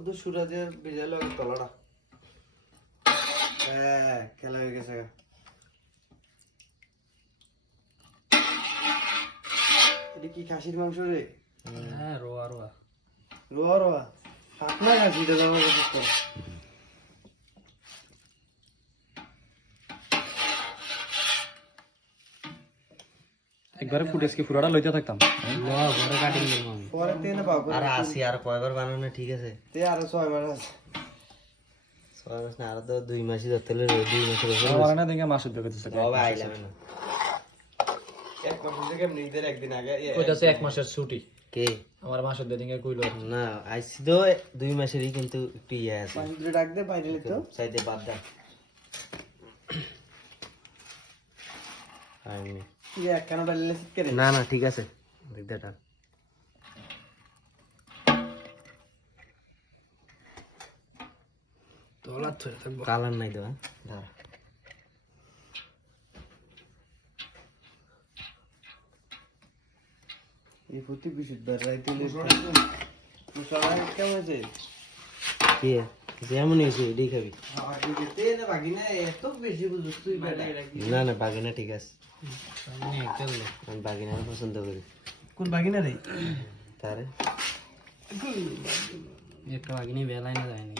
কত সুরাজে ভেজালো তলাটা খেলা হয়ে গেছে এটা কি খাসির মাংস রে? হ্যাঁ রোয়া রোয়া রোয়া রোয়া আপনার খাসি এটা বাবা কথা একবারে ফুটেজকে পুরোটা লইতে থাকতাম ঘরে কাটিং দেবো আমি পরে তেনে পাবো আর আসি আর কয়বার বানানো ঠিক আছে তে আরো 6 মাস আছে 6 মাস না আর তো 2 মাসই ধরতে হলে 2 মাসের উপর আমার না দেখে মাস উদ্যোগ করতেছে বাবা আইলাম না এক মাস থেকে এমনিদের একদিন আগে কইতাছে 1 মাসের ছুটি কে আমার মাসের দিন কইলো না আইছি তো 2 মাসেরই কিন্তু একটু ইয়ে আছে পাঁচটা ডাক দে বাইরে তো চাইতে বাদ দা আইনি কি এক কানাডা লেলে সিট করে না না ঠিক আছে বিদ্যাটা তোলা ধরে থাকবো কালার নাই তো দাঁড়া এই প্রতি বিশুদ্ধ রাইতে মশলা কেমন আছে কি যেমন হয়েছে এটাই খাবি তেনে বাকি না এত বেশি বুঝছ তুই বেটা না না বাগিনা ঠিক আছে সামনে তেল আমি বাগিনা পছন্দ করি কোন বাকি না রে তারে একটা বাগিনি বেলাই না যায় না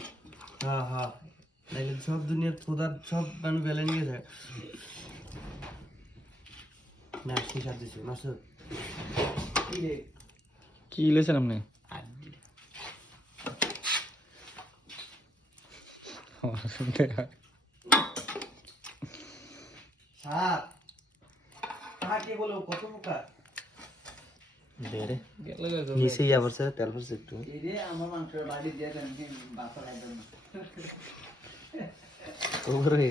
হ্যাঁ হ্যাঁ তাইলে সব দুনিয়ার খোদার সব মানুষ বেলা নিয়ে যায় না কি সাথে দিছো মাসুদ কি রে কি লইছেন আপনি সাপ কাকে বলো কত প্রকার বেরে নিচেই আবার স্যার তেল পড়ছে একটু এই রে আমার মাংসের বাড়ি দিয়ে দেন কি বাসা খাইতাম না ওরে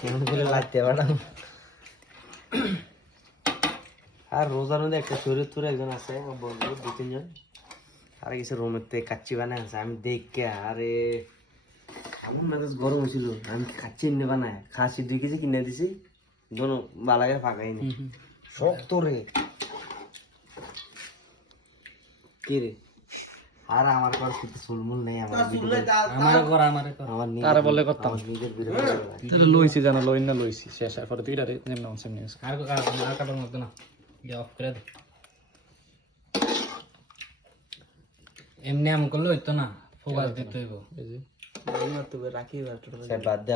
কেমন করে লাগতে পারাম আর রোজার মধ্যে একটা শরীর তুরে একজন আছে আমার বন্ধু 2-3 জন আর কিছু রুমের থেকে কাচ্চি বানায় আছে আমি দেখকে আরে এমন মেজাজ গরম হয়েছিল আমি খাচ্ছি এমনি বানায় খাসি 2 কেজি কিনে দিছি দোনো বালাগে ফাঁকাইনি শক্ত রে কি রে আর আমার কর কিছু সুলমুল নেই আমার আমারে কর আমার তারে বললে করতাম নিজের বিরুদ্ধে লইছি জানা লইন না লইছি শেষ আর পরে তুই যেমন সেমনি আর কাটার মতো না ইয়ে অফ করে দে এমনি আম করলে হইতো না ফোকাস দিতে হইব রাখি বাদ দে